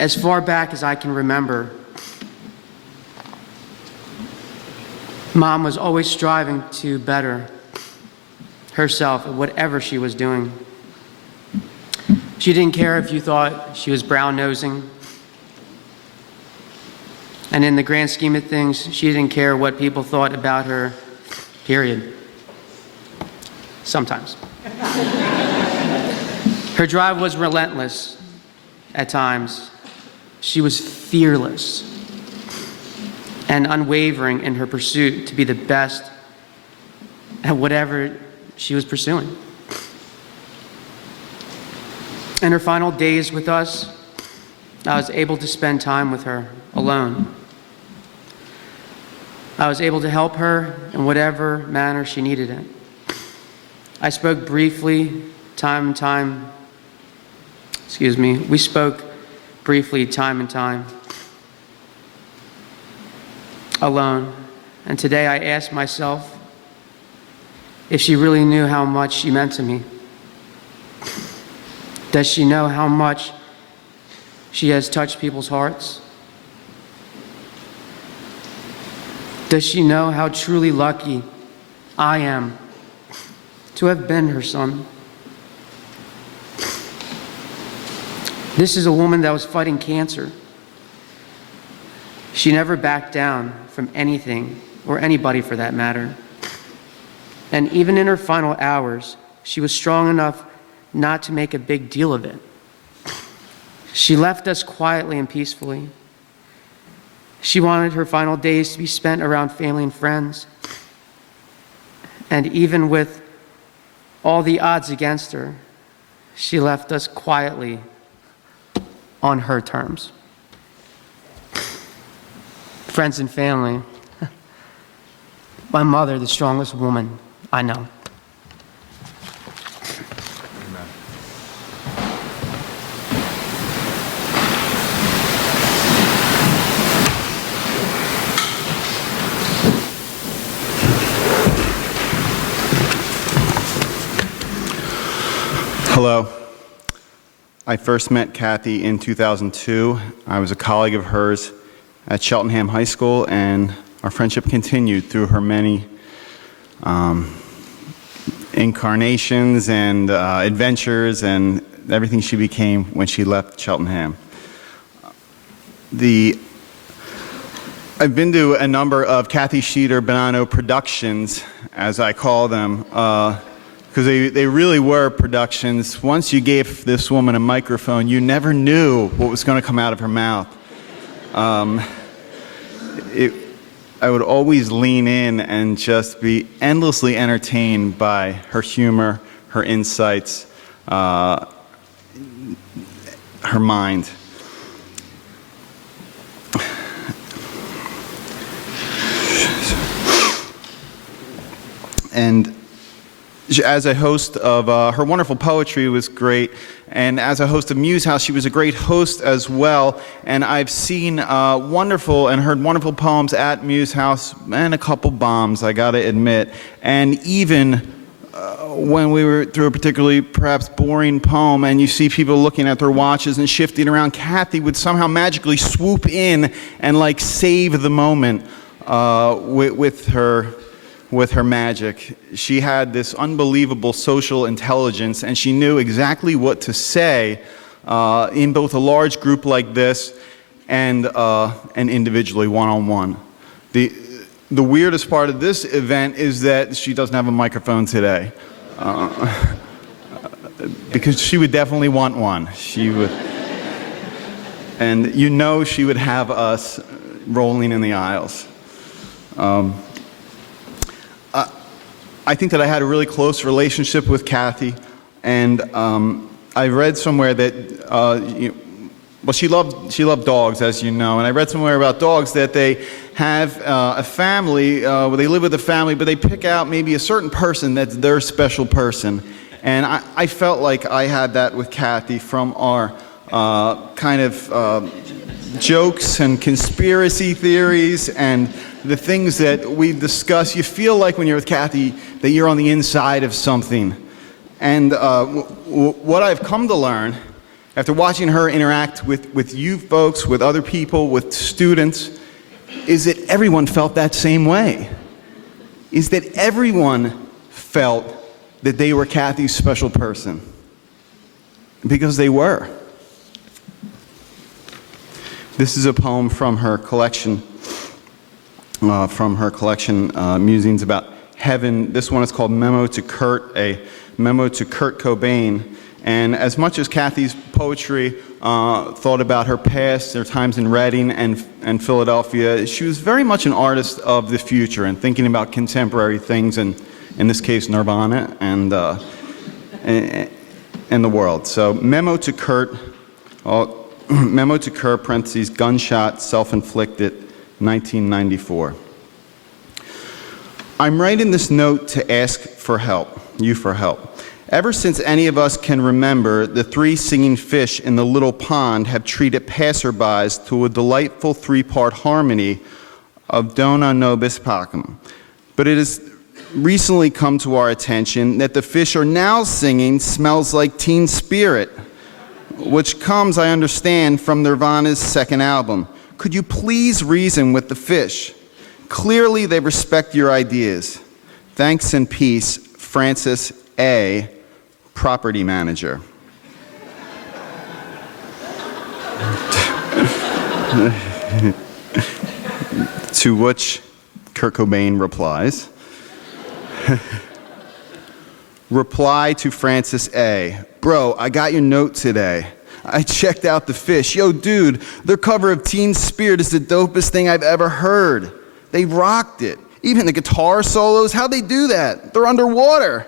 As far back as I can remember, Mom was always striving to better herself at whatever she was doing. She didn't care if you thought she was brown-nosing. And in the grand scheme of things, she didn't care what people thought about her, period. Sometimes. Her drive was relentless at times. She was fearless and unwavering in her pursuit to be the best at whatever she was pursuing. In her final days with us, I was able to spend time with her alone. I was able to help her in whatever manner she needed it. I spoke briefly, we spoke briefly, time and time, alone. And today I ask myself if she really knew how much she meant to me. Does she know how much she has touched people's hearts? Does she know how truly lucky I am to have been her son? This is a woman that was fighting cancer. She never backed down from anything, or anybody for that matter. And even in her final hours, she was strong enough not to make a big deal of it. She left us quietly and peacefully. She wanted her final days to be spent around family and friends. And even with all the odds against her, she left us quietly on her terms. Friends and family, my mother, the strongest woman I know. Hello. I first met Kathy in 2002. I was a colleague of hers at Cheltenham High School, and our friendship continued through her many incarnations and adventures and everything she became when she left Cheltenham. I've been to a number of Kathy Sheeder Bonanno productions, as I call them, because they really were productions. Once you gave this woman a microphone, you never knew what was going to come out of her mouth. I would always lean in and just be endlessly entertained by her humor, her insights, her mind. And as a host of her wonderful poetry was great, and as a host of Muse House, she was a great host as well. And I've seen wonderful and heard wonderful poems at Muse House, and a couple bombs, I gotta admit. And even when we were through a particularly perhaps boring poem, and you see people looking at their watches and shifting around, Kathy would somehow magically swoop in and like save the moment with her magic. She had this unbelievable social intelligence, and she knew exactly what to say in both a large group like this and individually, one-on-one. The weirdest part of this event is that she doesn't have a microphone today, because she would definitely want one. She would, and you know she would have us rolling in the aisles. I think that I had a really close relationship with Kathy, and I read somewhere that, well, she loved dogs, as you know, and I read somewhere about dogs that they have a family, where they live with a family, but they pick out maybe a certain person that's their special person. And I felt like I had that with Kathy from our kind of jokes and conspiracy theories and the things that we discuss. You feel like when you're with Kathy that you're on the inside of something. And what I've come to learn after watching her interact with you folks, with other people, with students, is that everyone felt that same way. Is that everyone felt that they were Kathy's special person. Because they were. This is a poem from her collection, Musings About Heaven. This one is called Memo to Kurt, a memo to Kurt Cobain. And as much as Kathy's poetry thought about her past, their times in Reading and Philadelphia, she was very much an artist of the future and thinking about contemporary things, and in this case, Nirvana and the world. So, Memo to Kurt, parentheses, gunshot, self-inflicted, 1994. I'm writing this note to ask for help, you for help. Ever since any of us can remember, the three singing fish in the little pond have treated passerbys to a delightful three-part harmony of Dona Nobis Pacem. But it has recently come to our attention that the fish are now singing Smells Like Teen Spirit, which comes, I understand, from Nirvana's second album. Could you please reason with the fish? Clearly they respect your ideas. Thanks and peace, Francis A., property manager. To which Kurt Cobain replies, reply to Francis A. Bro, I got your note today. I checked out the fish. Yo, dude, their cover of Teen Spirit is the dopest thing I've ever heard. They rocked it. Even the guitar solos, how'd they do that? They're underwater.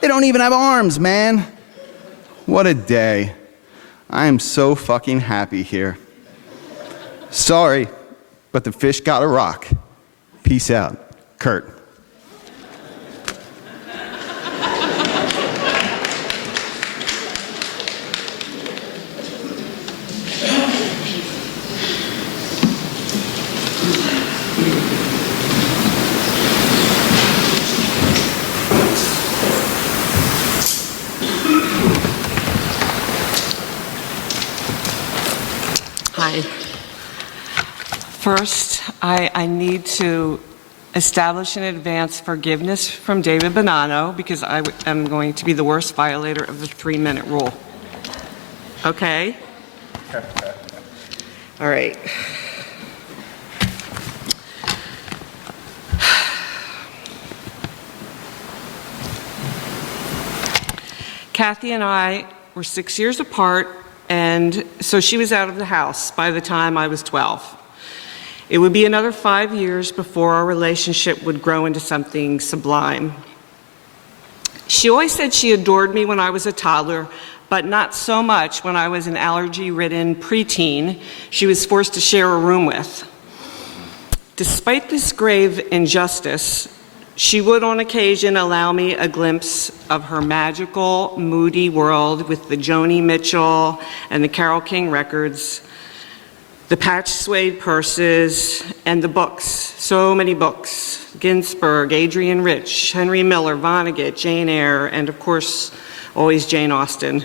They don't even have arms, man. What a day. I am so fucking happy here. Sorry, but the fish gotta rock. Peace out. Kurt. Hi. First, I need to establish in advance forgiveness from David Bonanno because I am going to be the worst violator of the 3-minute rule. Okay? All right. Kathy and I were 6 years apart, and so she was out of the house by the time I was 12. It would be another 5 years before our relationship would grow into something sublime. She always said she adored me when I was a toddler, but not so much when I was an allergy-ridden preteen she was forced to share a room with. Despite this grave injustice, she would on occasion allow me a glimpse of her magical, moody world with the Joni Mitchell and the Carole King records, the patch suede purses, and the books, so many books, Ginsberg, Adrienne Rich, Henry Miller, Vonnegut, Jane Eyre, and of course, always Jane Austen.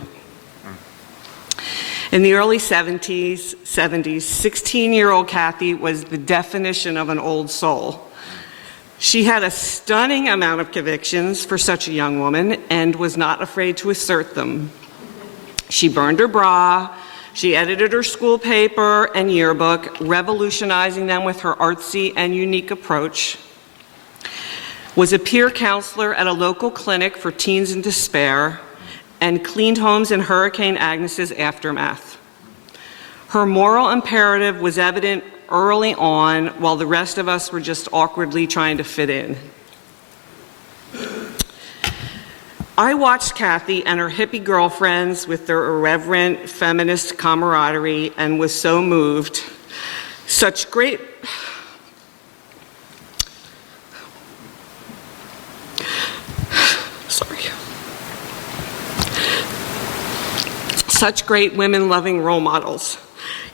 In the early 70s, 16-year-old Kathy was the definition of an old soul. She had a stunning amount of convictions for such a young woman and was not afraid to assert them. She burned her bra, she edited her school paper and yearbook, revolutionizing them with her artsy and unique approach, was a peer counselor at a local clinic for teens in despair, and cleaned homes in Hurricane Agnes's aftermath. Her moral imperative was evident early on, while the rest of us were just awkwardly trying to fit in. I watched Kathy and her hippie girlfriends with their irreverent feminist camaraderie and was so moved. Such great women-loving role models.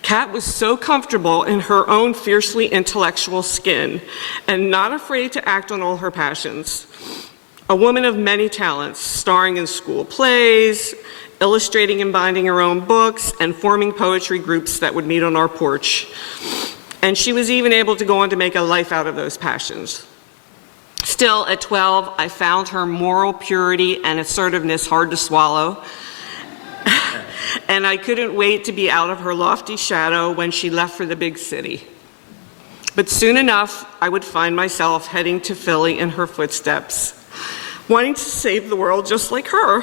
Kat was so comfortable in her own fiercely intellectual skin and not afraid to act on all her passions. A woman of many talents, starring in school plays, illustrating and binding her own books, and forming poetry groups that would meet on our porch. And she was even able to go on to make a life out of those passions. Still, at 12, I found her moral purity and assertiveness hard to swallow. And I couldn't wait to be out of her lofty shadow when she left for the big city. But soon enough, I would find myself heading to Philly in her footsteps, wanting to save the world just like her.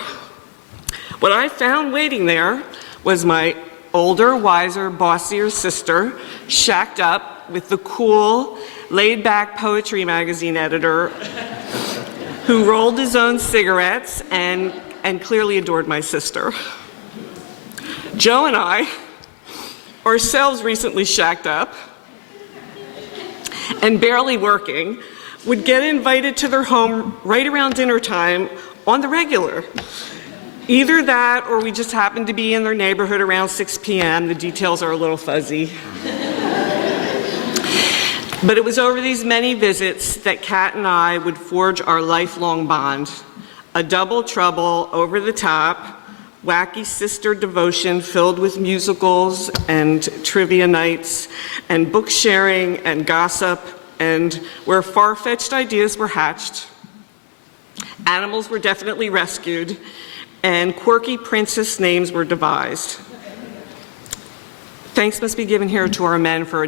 What I found waiting there was my older, wiser, bossier sister, shacked up with the cool, laid-back poetry magazine editor who rolled his own cigarettes and clearly adored my sister. Joe and I, ourselves recently shacked up and barely working, would get invited to their home right around dinner time on the regular. Either that or we just happened to be in their neighborhood around 6 p.m. The details are a little fuzzy. But it was over these many visits that Kat and I would forge our lifelong bond. A double trouble, over the top, wacky sister devotion filled with musicals and trivia nights and book sharing and gossip, and where far-fetched ideas were hatched. Animals were definitely rescued, and quirky princess names were devised. Thanks must be given here to our men for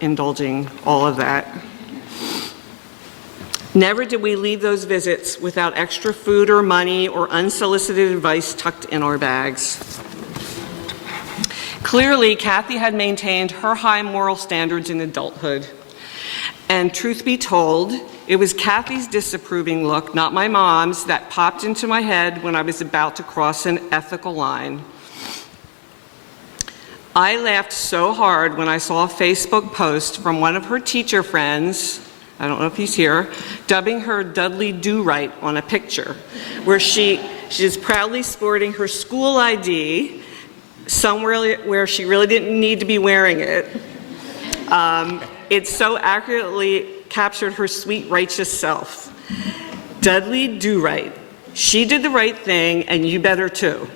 indulging all of that. Never did we leave those visits without extra food or money or unsolicited advice tucked in our bags. Clearly, Kathy had maintained her high moral standards in adulthood. And truth be told, it was Kathy's disapproving look, not my mom's, that popped into my head when I was about to cross an ethical line. I laughed so hard when I saw a Facebook post from one of her teacher friends, I don't know if he's here, dubbing her Dudley Do-Right on a picture, where she is proudly sporting her school ID somewhere where she really didn't need to be wearing it. It so accurately captured her sweet, righteous self. Dudley Do-Right. She did the right thing, and you better too.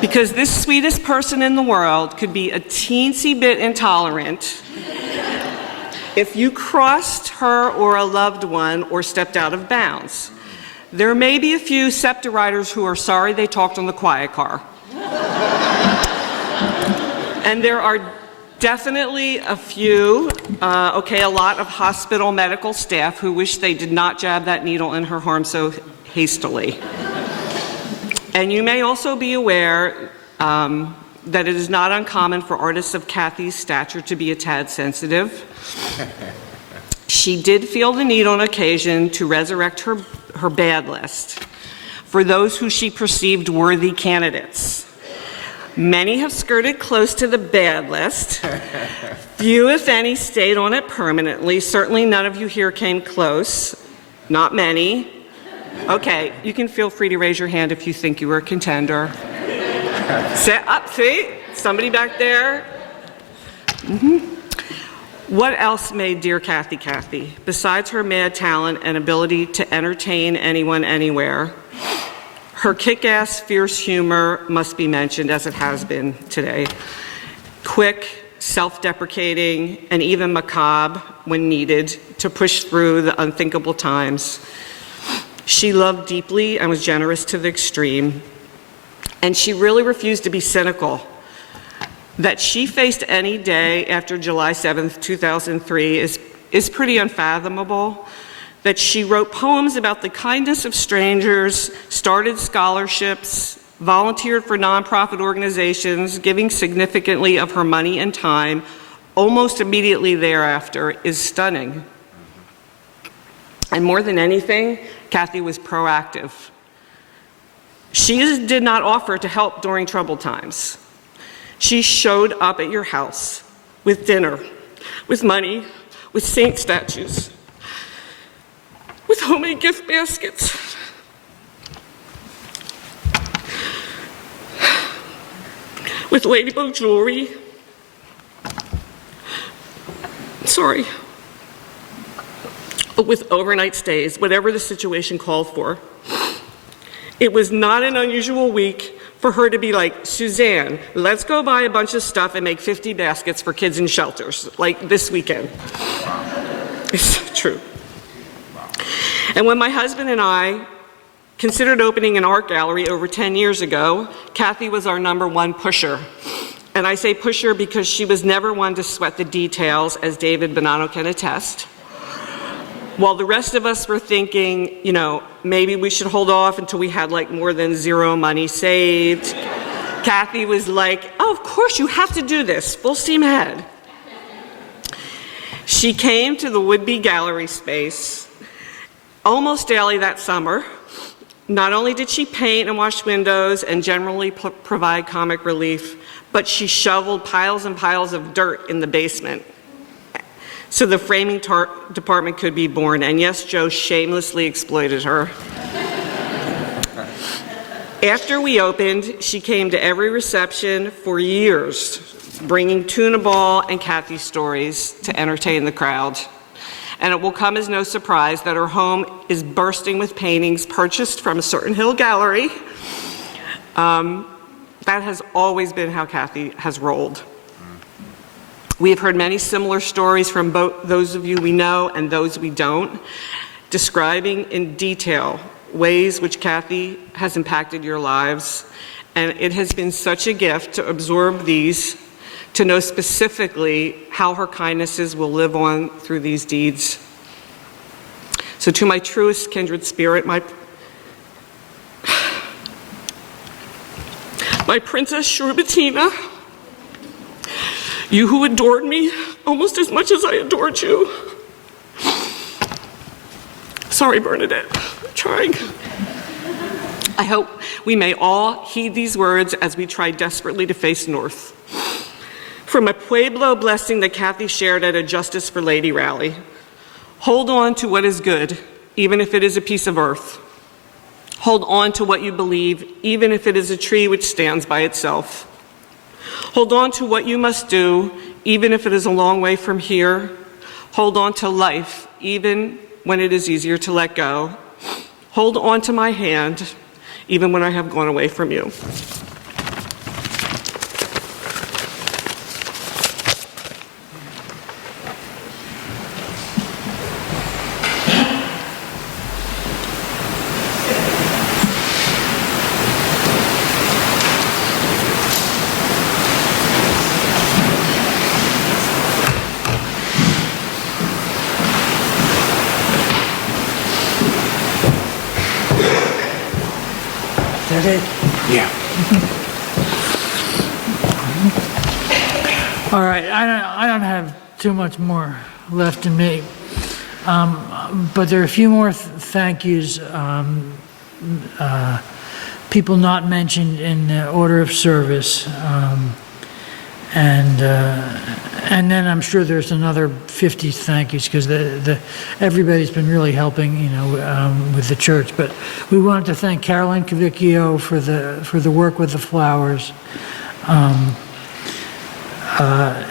Because this sweetest person in the world could be a teensy bit intolerant if you crossed her or a loved one or stepped out of bounds. There may be a few SEPTA riders who are sorry they talked on the quiet car. And there are definitely a few, a lot of hospital medical staff who wish they did not jab that needle in her arm so hastily. And you may also be aware that it is not uncommon for artists of Kathy's stature to be a tad sensitive. She did feel the need on occasion to resurrect her bad list for those who she perceived worthy candidates. Many have skirted close to the bad list. Few, if any, stayed on it permanently. Certainly none of you here came close. Not many. Okay, you can feel free to raise your hand if you think you were a contender. Sit up, see? Somebody back there. What else made dear Kathy Kathy, besides her mad talent and ability to entertain anyone anywhere? Her kick-ass, fierce humor must be mentioned, as it has been today. Quick, self-deprecating, and even macabre when needed to push through the unthinkable times. She loved deeply and was generous to the extreme. And she really refused to be cynical. That she faced any day after July 7th, 2003 is pretty unfathomable. That she wrote poems about the kindness of strangers, started scholarships, volunteered for nonprofit organizations, giving significantly of her money and time almost immediately thereafter is stunning. And more than anything, Kathy was proactive. She did not offer to help during troubled times. She showed up at your house with dinner, with money, with saint statues, with homemade gift baskets. With ladybug jewelry. Sorry. With overnight stays, whatever the situation called for. It was not an unusual week for her to be like, Suzanne, let's go buy a bunch of stuff and make 50 baskets for kids in shelters, like this weekend. It's true. And when my husband and I considered opening an art gallery over 10 years ago, Kathy was our #1 pusher. And I say pusher because she was never one to sweat the details, as David Bonanno can attest. While the rest of us were thinking, you know, maybe we should hold off until we had like more than 0 money saved, Kathy was like, oh, of course you have to do this, full steam ahead. She came to the would-be gallery space almost daily that summer. Not only did she paint and wash windows and generally provide comic relief, but she shoveled piles and piles of dirt in the basement so the framing department could be born. And yes, Joe shamelessly exploited her. After we opened, she came to every reception for years, bringing tuna ball and Kathy stories to entertain the crowd. And it will come as no surprise that her home is bursting with paintings purchased from a certain Hill gallery. That has always been how Kathy has rolled. We have heard many similar stories from both those of you we know and those we don't, describing in detail ways which Kathy has impacted your lives. And it has been such a gift to absorb these, to know specifically how her kindnesses will live on through these deeds. So to my truest kindred spirit, my Princess Shrubatina, you who adored me almost as much as I adored you. Sorry, Bernadette, I'm trying. I hope we may all heed these words as we try desperately to face north. From a Pueblo blessing that Kathy shared at a Justice for Lady rally, hold on to what is good, even if it is a piece of earth. Hold on to what you believe, even if it is a tree which stands by itself. Hold on to what you must do, even if it is a long way from here. Hold on to life, even when it is easier to let go. Hold on to my hand, even when I have gone away from you. Yeah. All right, I don't have too much more left in me, but there are a few more thank yous, people not mentioned in the order of service, and then I'm sure there's another 50 thank yous because everybody's been really helping, you know, with the church. But we wanted to thank Caroline Cavicchio for the work with the flowers.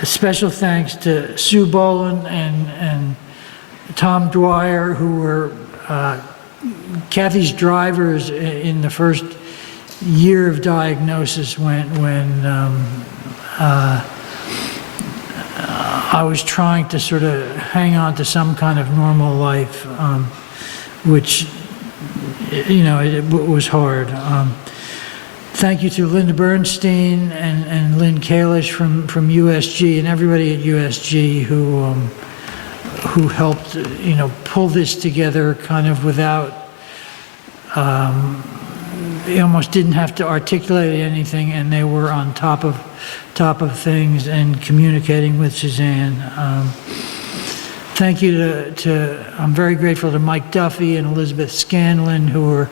Special thanks to Sue Boland and Tom Dwyer, who were Kathy's drivers in the first year of diagnosis when I was trying to sort of hang on to some kind of normal life, which, you know, it was hard. Thank you to Linda Bernstein and Lynn Kalish from USG and everybody at USG who helped, you know, pull this together kind of without, they almost didn't have to articulate anything, and they were on top of things and communicating with Suzanne. Thank you I'm very grateful to Mike Duffy and Elizabeth Scanlon, who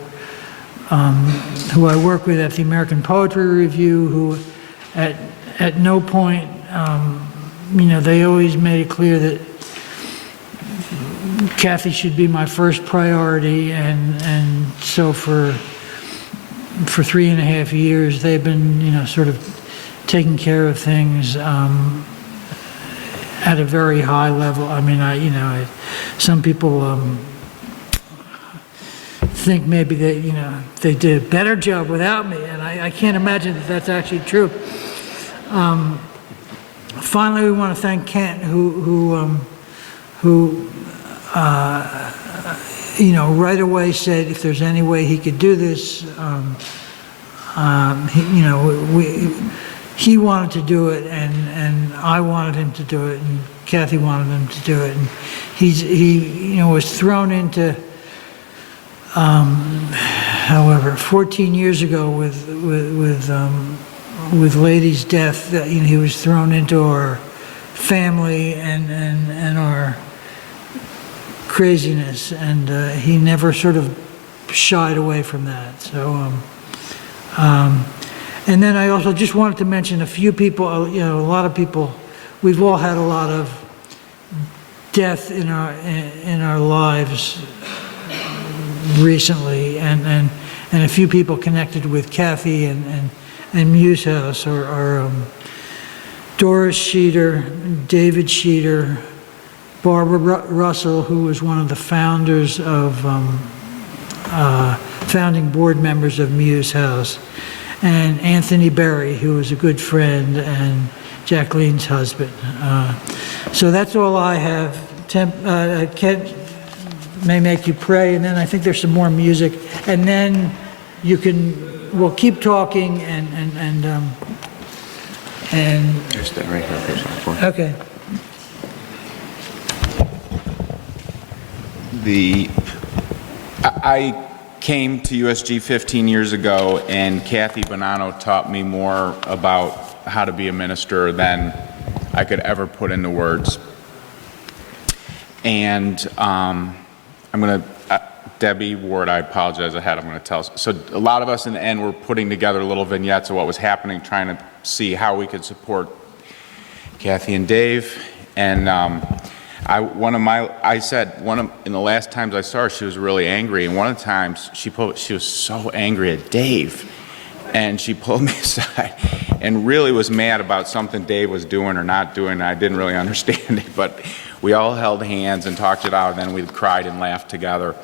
I work with at the American Poetry Review, who at no point, you know, they always made it clear that Kathy should be my first priority, and so for 3.5 years, they've been, you know, sort of taking care of things at a very high level. I mean, you know, some people think maybe they did a better job without me, and I can't imagine that that's actually true. Finally, we want to thank Kent, who right away said if there's any way he could do this, he wanted to do it, and I wanted him to do it, and Kathy wanted him to do it, and he was thrown into, however, 14 years ago with Lady's death, that he was thrown into our family and our craziness, and he never sort of shied away from that. So, and then I also just wanted to mention a few people. A lot of people. We've all had a lot of death in our lives recently, and a few people connected with Kathy and Muse House are Doris Sheeder, David Sheeder, Barbara Russell, who was one of the founders of founding board members of Muse House, and Anthony Berry, who was a good friend and Jacqueline's husband. So that's all I have. Kent may make you pray, and then I think there's some more music, and then we'll keep talking and Just stay right here for a second. okay. I came to USG 15 years ago, and Kathy Bonanno taught me more about how to be a minister than I could ever put into words. And I'm going to, Debbie Ward, I apologize ahead, I'm going to tell us. So a lot of us in the end were putting together little vignettes of what was happening, trying to see how we could support Kathy and Dave. And I said, in the last times I saw her, she was really angry. And one of the times she was so angry at Dave. And she pulled me aside and really was mad about something Dave was doing or not doing. I didn't really understand it, but we all held hands and talked it out, and then we cried and laughed together.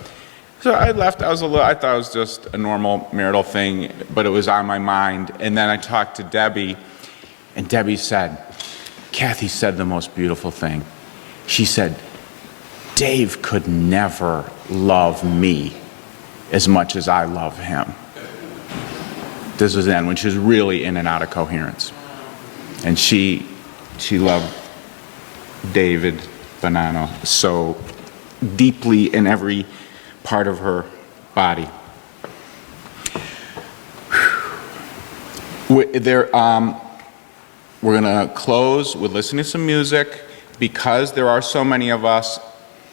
So I left. I thought it was just a normal marital thing, but it was on my mind. And then I talked to Debbie, and Debbie said, Kathy said the most beautiful thing. She said, Dave could never love me as much as I love him. This was then when she was really in and out of coherence. And she loved David Bonanno so deeply in every part of her body. We're going to close with listening to some music. Because there are so many of us,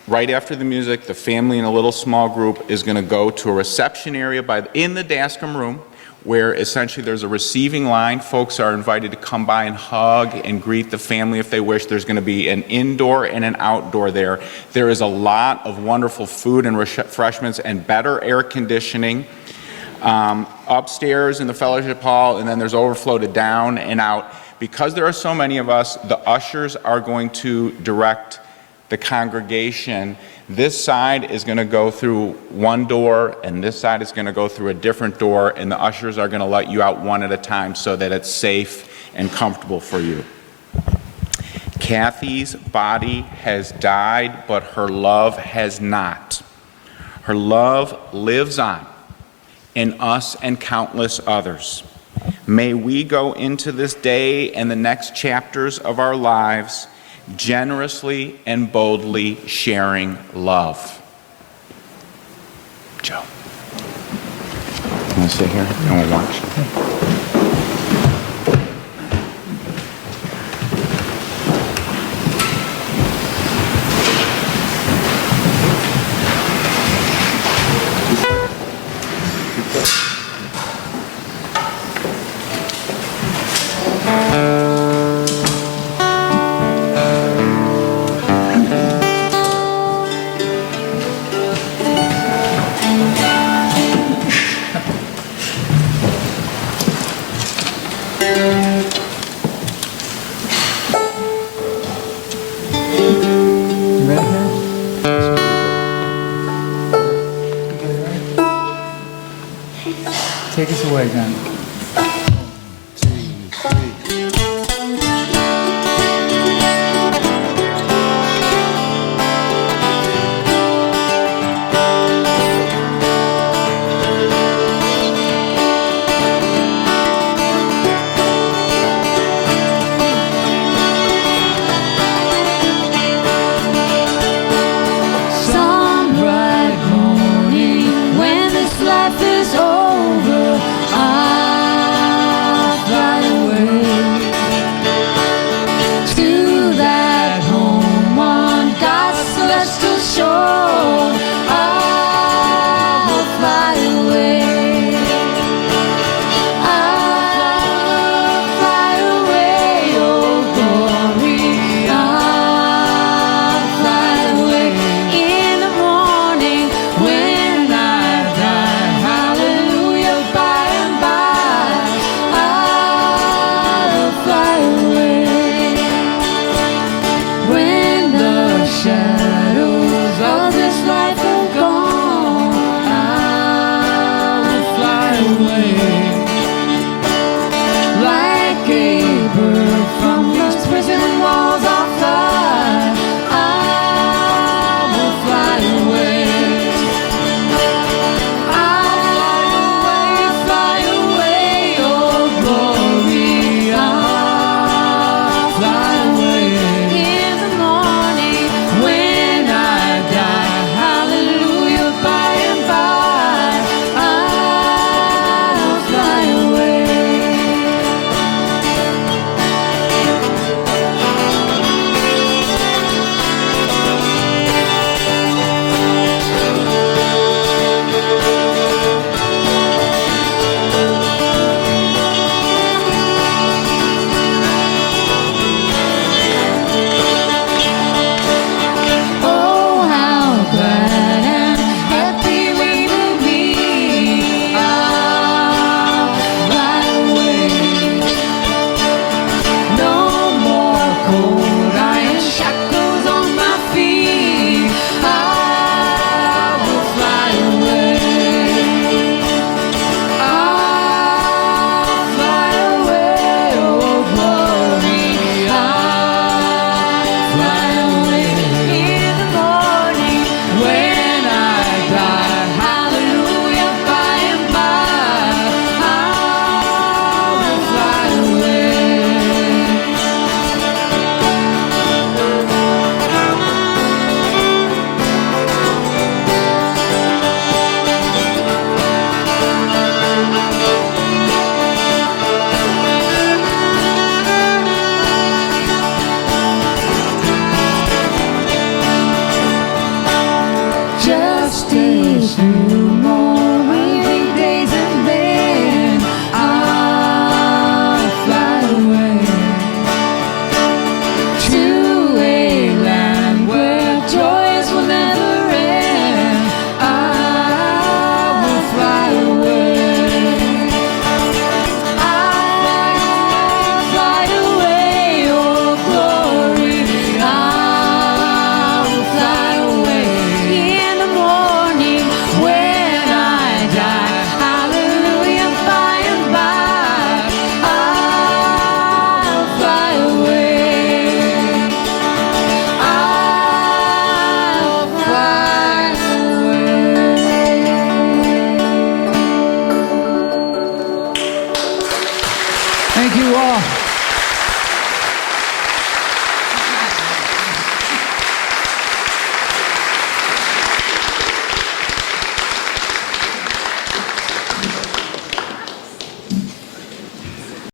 right after the music, the family in a little small group is going to go to a reception area in the Dascom room, where essentially there's a receiving line. Folks are invited to come by and hug and greet the family if they wish. There's going to be an indoor and an outdoor there. There is a lot of wonderful food and refreshments and better air conditioning upstairs in the fellowship hall, and then there's overflow to down and out. Because there are so many of us, the ushers are going to direct the congregation. This side is going to go through one door, and this side is going to go through a different door, and the ushers are going to let you out one at a time so that it's safe and comfortable for you. Kathy's body has died, but her love has not. Her love lives on in us and countless others. May we go into this day and the next chapters of our lives generously and boldly sharing love. Joe. You want to sit here? And we'll watch. Take us away, Jon.